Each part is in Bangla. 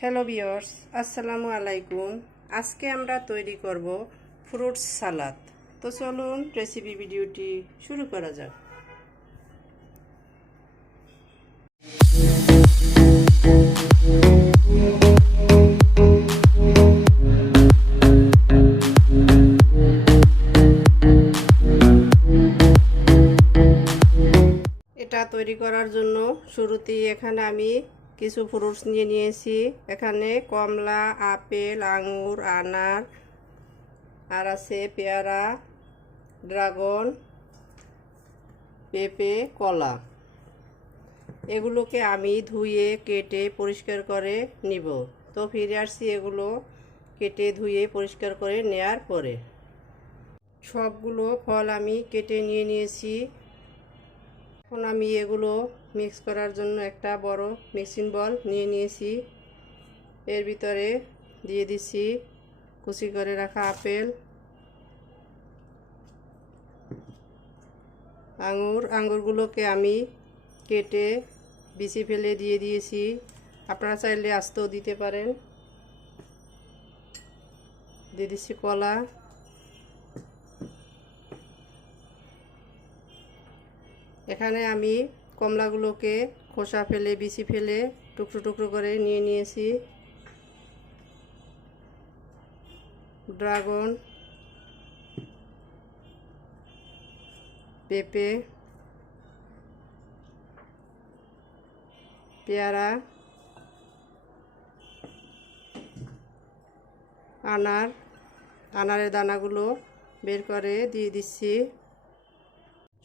হ্যালো বিয়র্স আসসালামু আলাইকুম। আজকে আমরা তৈরি করব ফ্রুটস সালাদ। তো চলুন রেসিপি ভিডিওটি শুরু করা যাক। এটা তৈরি করার জন্য শুরুতেই এখানে আমি কিছু ফ্রুটস নিয়ে নিয়েছি। এখানে কমলা, আপেল, আঙুর, আনার, আর আছে পেয়ারা, ড্রাগন, পেঁপে, কলা। এগুলোকে আমি ধুয়ে, কেটে, পরিষ্কার করে নিব। তো ফিরে আসছি এগুলো কেটে, ধুয়ে, পরিষ্কার করে নেয়ার পরে। সবগুলো ফল আমি কেটে নিয়ে নিয়েছি। এখন আমি এগুলো মিক্স করার জন্য একটা বড় মিক্সিং বল নিয়ে নিয়েছি। এর ভিতরে দিয়ে দিচ্ছি কুচি করে রাখা আপেল, আঙুর। আঙুরগুলোকে আমি কেটে বিচি ফেলে দিয়ে দিয়েছি। আপনারা চাইলে আস্তেও দিতে পারেন। দিয়ে দিচ্ছি কলা। এখানে আমি কমলাগুলোকে খোসা ফেলে, বিচি ফেলে টুকরো টুকরো করে নিয়ে নিয়েছি। ড্রাগন, পেঁপে, পেয়ারা, আনার, আনারের দানাগুলো বের করে দিয়ে দিচ্ছি।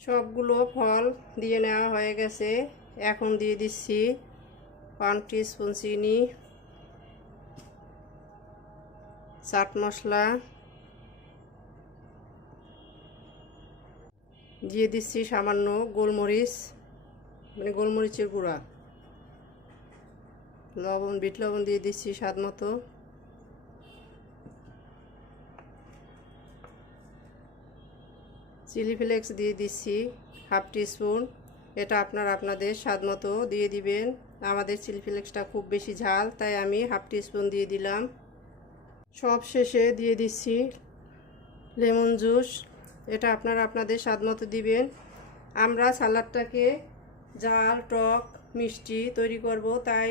সবগুলো ফল দিয়ে নেওয়া হয়ে গেছে। এখন দিয়ে দিচ্ছি ওয়ান স্পুন চিনি, চাট মশলা। দিয়ে দিচ্ছি সামান্য গোলমরিচ মানে গোলমরিচের গুঁড়া। লবণ, বিট লবণ দিয়ে দিচ্ছি স্বাদ মতো। চিলি ফ্লেক্স দিয়ে দিচ্ছি হাফ স্পুন এটা আপনার আপনাদের স্বাদ মতো দিয়ে দিবেন। আমাদের চিলি ফ্লেক্সটা খুব বেশি ঝাল, তাই আমি হাফ স্পুন দিয়ে দিলাম। সব শেষে দিয়ে দিচ্ছি লেমন জুস। এটা আপনারা আপনাদের স্বাদ মতো দিবেন। আমরা সালাডটাকে জাল, টক, মিষ্টি তৈরি করব, তাই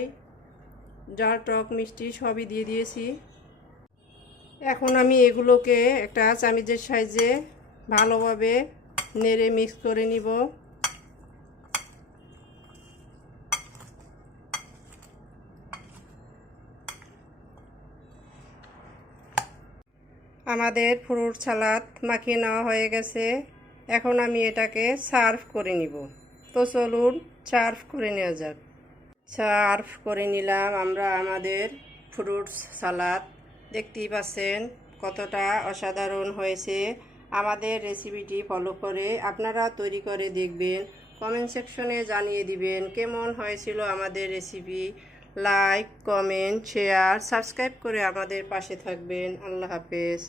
জাল, টক, মিষ্টি সবই দিয়ে দিয়েছি। এখন আমি এগুলোকে একটা চামিচের সাইজে ভালোভাবে নেড়ে মিক্স করে নিব। আমাদের ফ্রুট সালাদ মাখিয়ে নেওয়া হয়ে গেছে। এখন আমি এটাকে সার্ভ করে নিব। তো চলুন সার্ভ করে নেওয়া যাক। সার্ভ করে নিলাম আমরা আমাদের ফ্রুটস সালাদ দেখতেই পাচ্ছেন কতটা অসাধারণ হয়েছে। আমাদের রেসিপিটি ফলো করে আপনারা তৈরি করে দেখবেন। কমেন্ট সেকশনে জানিয়ে দিবেন কেমন হয়েছিল আমাদের recipe like comment share subscribe করে আমাদের পাশে থাকবেন। আল্লাহ হাফেজ।